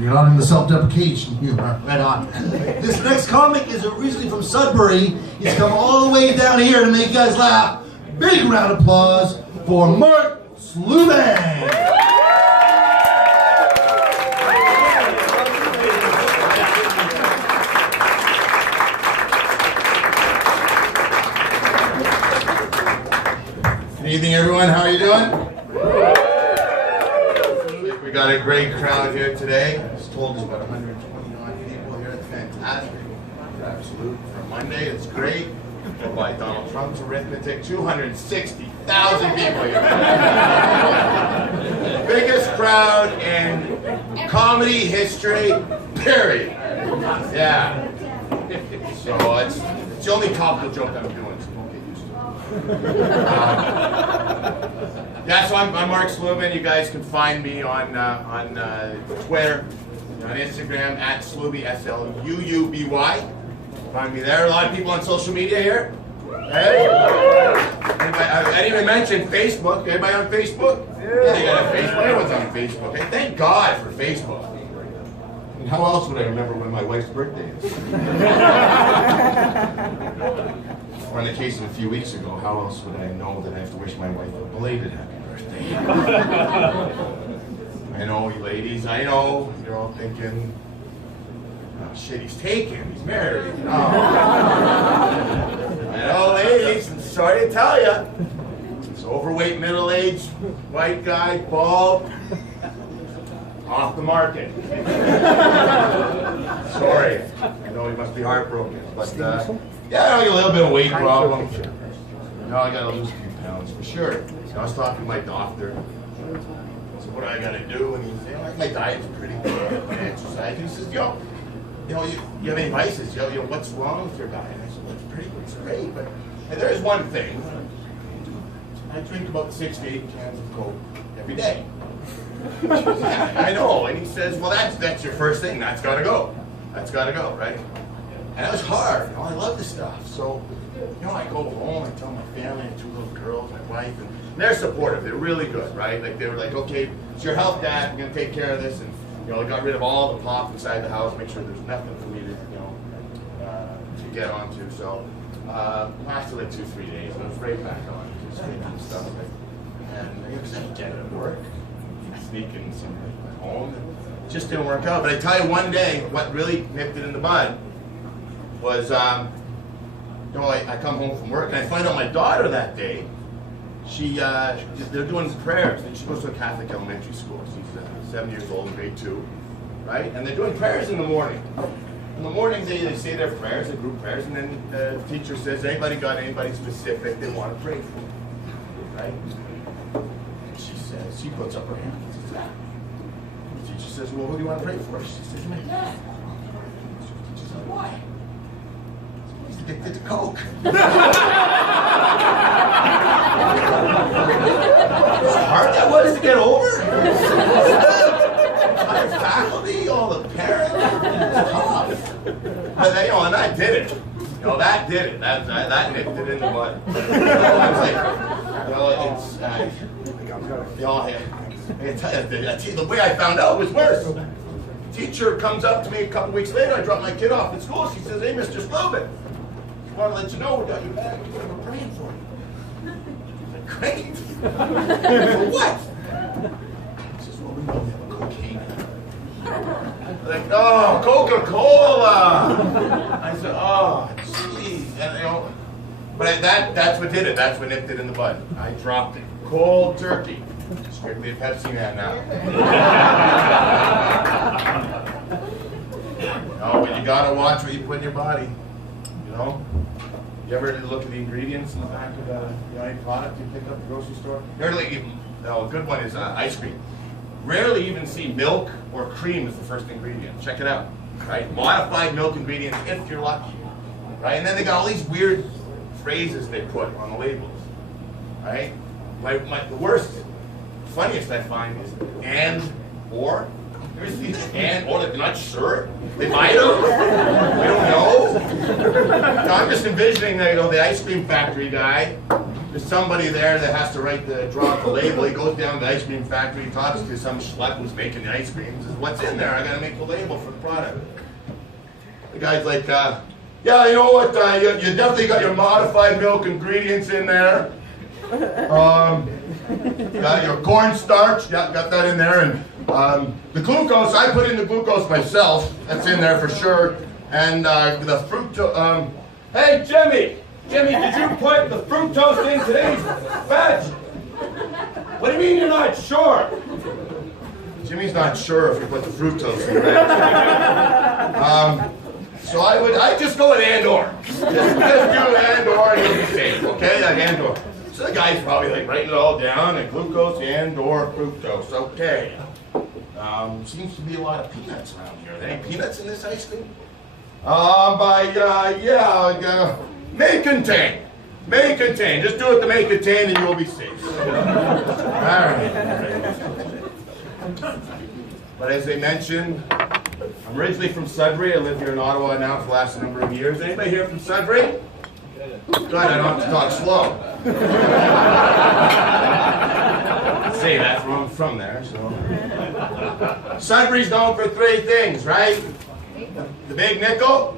You're not in the self-deprecation humor. Right on. This next comic is originally from Sudbury. He's come all the way down here to make you guys laugh. Big round of applause for Mark Sluban. Good evening, everyone. How are you doing? We got a great crowd here today. I was told there's about 129 people here. It's fantastic. Absolute. For Monday, it's great. By Donald Trump's arithmetic, 260,000 people here. Biggest crowd in comedy history, period. Yeah. So it's the only topical joke I'm doing, so don't get used to it. Yeah, so I'm Mark Sluban. You guys can find me on Twitter, on Instagram, at Sluby, S-L-U-U-B-Y. Find me there. A lot of people on social media here. Hey. I didn't even mention Facebook. Anybody on Facebook? Yeah, you got a Facebook. Everyone's on Facebook. Hey, thank God for Facebook. And how else would I remember when my wife's birthday is? Or in the case of a few weeks ago, how else would I know that I have to wish my wife a belated happy birthday? I know, you ladies, I know. You're all thinking, oh shit, he's taken, he's married. Oh. I know, ladies, I'm sorry to tell you. This overweight, middle-aged, white guy, bald, off the market. Sorry. I know he must be heartbroken. But, yeah, I got a little bit of weight problem. No, I got to lose a few pounds for sure. So I was talking to my doctor. So what do I got to do? And he said, my diet's pretty good. I exercise. He says, you have any vices? What's wrong with your diet? I said, well, it's pretty good. It's great. But there is one thing. I drink about 6 to 8 cans of Coke every day. Yeah, I know. And he says, well, that's your first thing. That's got to go. That's got to go, right? And it was hard. I love this stuff. So, I go home and tell my family and 2 little girls, my wife, and they're supportive. They're really good, right? Like, they were like, okay, it's your health, Dad. I'm going to take care of this. And, I got rid of all the pop inside the house, make sure there's nothing for me to, to get onto. So, lasted like 2-3 days. And I was right back on. Just and stuff. And because I didn't get it at work, sneaking something at home. It just didn't work out. But I tell you, one day, what really nipped it in the bud was, I come home from work and I find out my daughter that day, they're doing prayers. And she goes to a Catholic elementary school. She's 7 years old, grade 2, right? And they're doing prayers in the morning. In the morning, they say their prayers, they group prayers, and then the teacher says, anybody got anybody specific they want to pray for, right? And she puts up her hand and says, Dad. The teacher says, well, who do you want to pray for? She says, my dad. The teacher says, why? He's addicted to Coke. How hard that was to get over. The faculty, all the parents, it's tough. But and I did it. That did it. That nipped it in the bud. The way I found out was worse. Teacher comes up to me a couple weeks later. I drop my kid off at school. She says, hey, Mr. Sluban, I want to let you know we got your bag. We're praying for you. Great. For what? He says, well, we know you have cocaine. Like, oh, Coca-Cola. I said, oh, geez. And, but that's what did it. That's what nipped it in the bud. I dropped it. Cold turkey. Strictly a Pepsi man now. But you gotta watch what you put in your body. You ever look at the ingredients in the back of any product you pick up at the grocery store? A good one is ice cream. Rarely even see milk or cream as the first ingredient. Check it out. Right? Modified milk ingredients if you're lucky. Right? And then they got all these weird phrases they put on the labels. Right? The worst, funniest I find is and or. You ever see that? And or, they're not sure. They might have. We don't know. So I'm just envisioning the ice cream factory guy there's somebody there that has to draw up the label. He goes down to the ice cream factory, he talks to some schlep who's making the ice cream. He says, what's in there? I gotta make the label for the product. The guy's like, yeah, you know what, you definitely got your modified milk ingredients in there. Got your cornstarch, yeah, got that in there. And the glucose, I put in the glucose myself. That's in there for sure. And the fructose, hey, Jimmy, did you put the fructose in today's batch? What do you mean you're not sure? Jimmy's not sure if he put the fructose in there. So I'd just go with and/or. Just do and/or and you'll be safe, okay? Like and/or. So the guy's probably like writing it all down, and glucose and/or fructose, okay. Seems to be a lot of peanuts around here. Are there any peanuts in this ice cream? May contain. May contain. Just do it to may contain and you'll be safe. Alright. But as I mentioned, I'm originally from Sudbury. I live here in Ottawa now for the last number of years. Anybody here from Sudbury? Good, I don't have to talk slow. Say that from there, so. Sudbury's known for three things, right? The Big Nickel,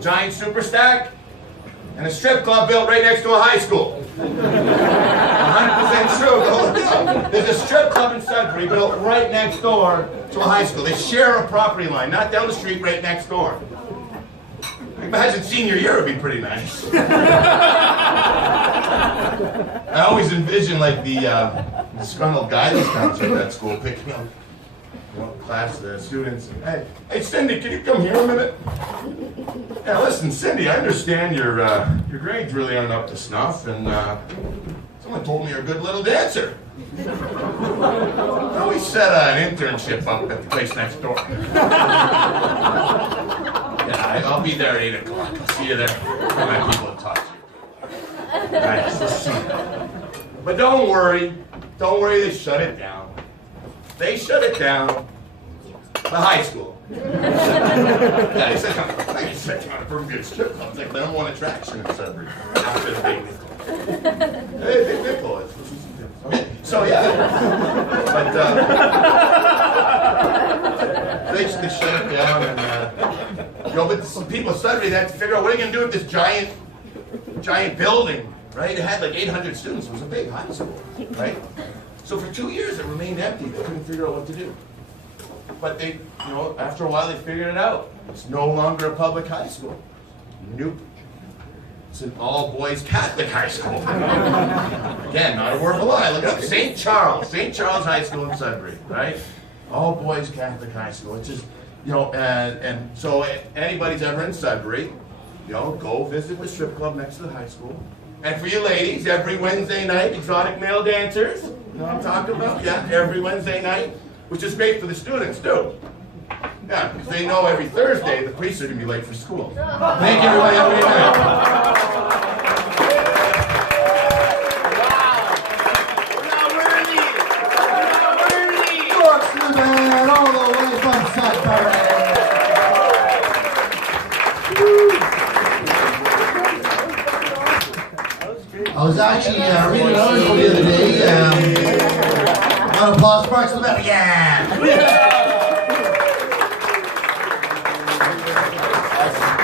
giant super stack, and a strip club built right next to a high school. 100% true. There's a strip club in Sudbury built right next door to a high school. They share a property line, not down the street, right next door. Imagine senior year would be pretty nice. I always envision like the disgruntled guidance counselor at that school picking up class students. And, hey, Cindy, can you come here a minute? Yeah, listen, Cindy, I understand your grades really aren't up to snuff, and someone told me you're a good little dancer. Well, we set an internship up at the place next door. Yeah, I'll be there at 8 o'clock. I'll see you there. Come my people to talk to you. Nice. But don't worry, they shut it down. They shut it down. The high school. Yeah, they said, I said, kind of pretty good strip club. It's like the #1 attraction in Sudbury. After the Big Nickel. Hey, Big Nickel. Okay, so yeah. But they shut it down, and but some people in Sudbury they had to figure out what are you going to do with this giant building, right? It had like 800 students. It was a big high school, right? So for 2 years it remained empty. They couldn't figure out what to do. But they, after a while they figured it out. It's no longer a public high school. Nope. It's an all-boys Catholic high school. Again, not a word of a lie. Look up St. Charles High School in Sudbury, right? All-boys Catholic high school. It's just, and so if anybody's ever in Sudbury, go visit the strip club next to the high school. And for you ladies, every Wednesday night, exotic male dancers. You know what I'm talking about? Yeah, every Wednesday night, which is great for the students too. Yeah, because they know every Thursday the priests are going to be late for school. Thank you, everybody. Have a great night. All the way from Sudbury. I was actually reading an article the other day. Round of applause, Sparks in the back. Yeah!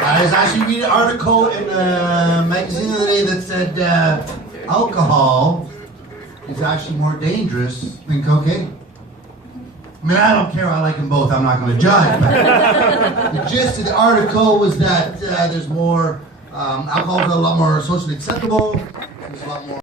I was actually reading an article in a magazine the other day that said alcohol is actually more dangerous than cocaine. I mean, I don't care. I like them both. I'm not going to judge. But the gist of the article was that there's more, alcohol is a lot more socially acceptable. There's a lot more